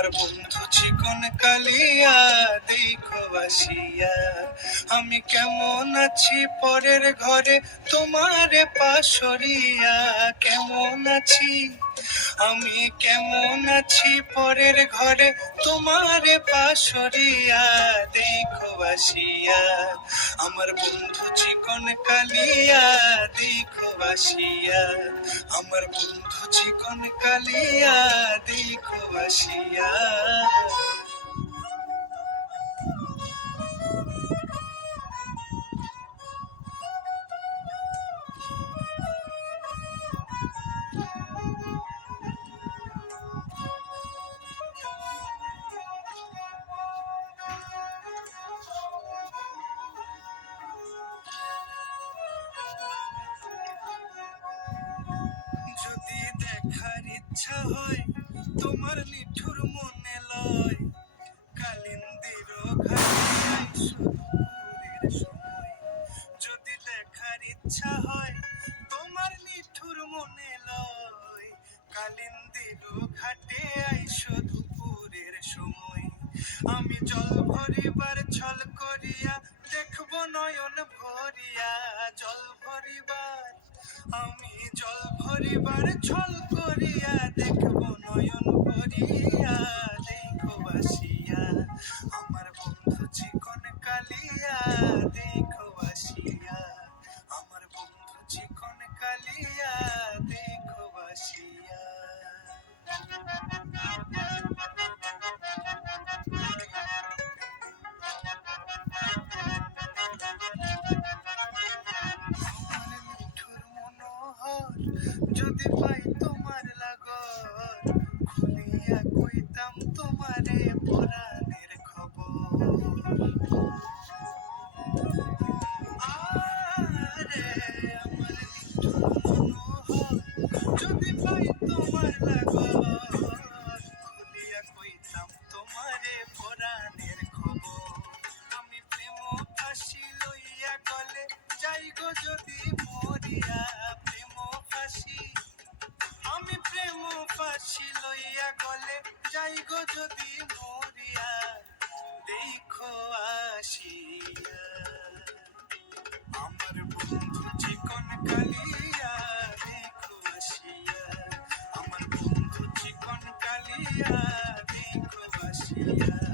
আমার বন্ধু চিকন কালিয়া দেখো আসিয়া, আমি কেমন আছি পরের ঘরে তোমারে পাশরিয়া। কেমন আছি আমি, কেমন আছি পরের ঘরে তোমারে পাশরিয়া দেখো আসিয়া। আমার বন্ধু চিকন কালিয়া দেখো আসিয়া, আমার বন্ধু চিকন কালিয়া দেখো আসিয়া। যদি দেখার ইচ্ছা হয় তোমার নিঠুর মনে লয়, কালিন্দির ঘাটে দুপুরের সময়। যদি দেখার ইচ্ছা হয় তোমার নিঠুর মনে লয়, কালিন্দির ঘাটে আইসো দুপুরের সময়। আমি জল ভরিবার ছল করিয়া দেখব নয়ন ভরিয়া, জল ভরিবার আমি জল ভরিবার ছল করিয়া দেখব নয়ন ভরিয়া দেখো আসিয়া। আমার বন্ধু চিকন কালিয়া দেখো আসিয়া, আমার বন্ধু চিকন কালিয়া দেখো আসিয়া। যদি পাই তোমার লাগর, খুলিয়া কইতাম তোমারে পরাণের খবর। আরে আমার নিঠুর মনোহর, যদি পাই তোমার লাগর, খুলিয়া কইতাম তোমারে পরাণের খবর। আমি প্রেম ফাঁসি লইয়া গলে যাই গো যদি মরিয়া, প্রেম ফাঁসি আমি প্রেম ফাঁসি লইয়া গলে যাই গো যদি মরিয়া দেখো আসিয়া। আমার বন্ধু চিকন কালিয়া দেখো আসিয়া, আমার বন্ধু চিকন কালিয়া দেখো আসিয়া।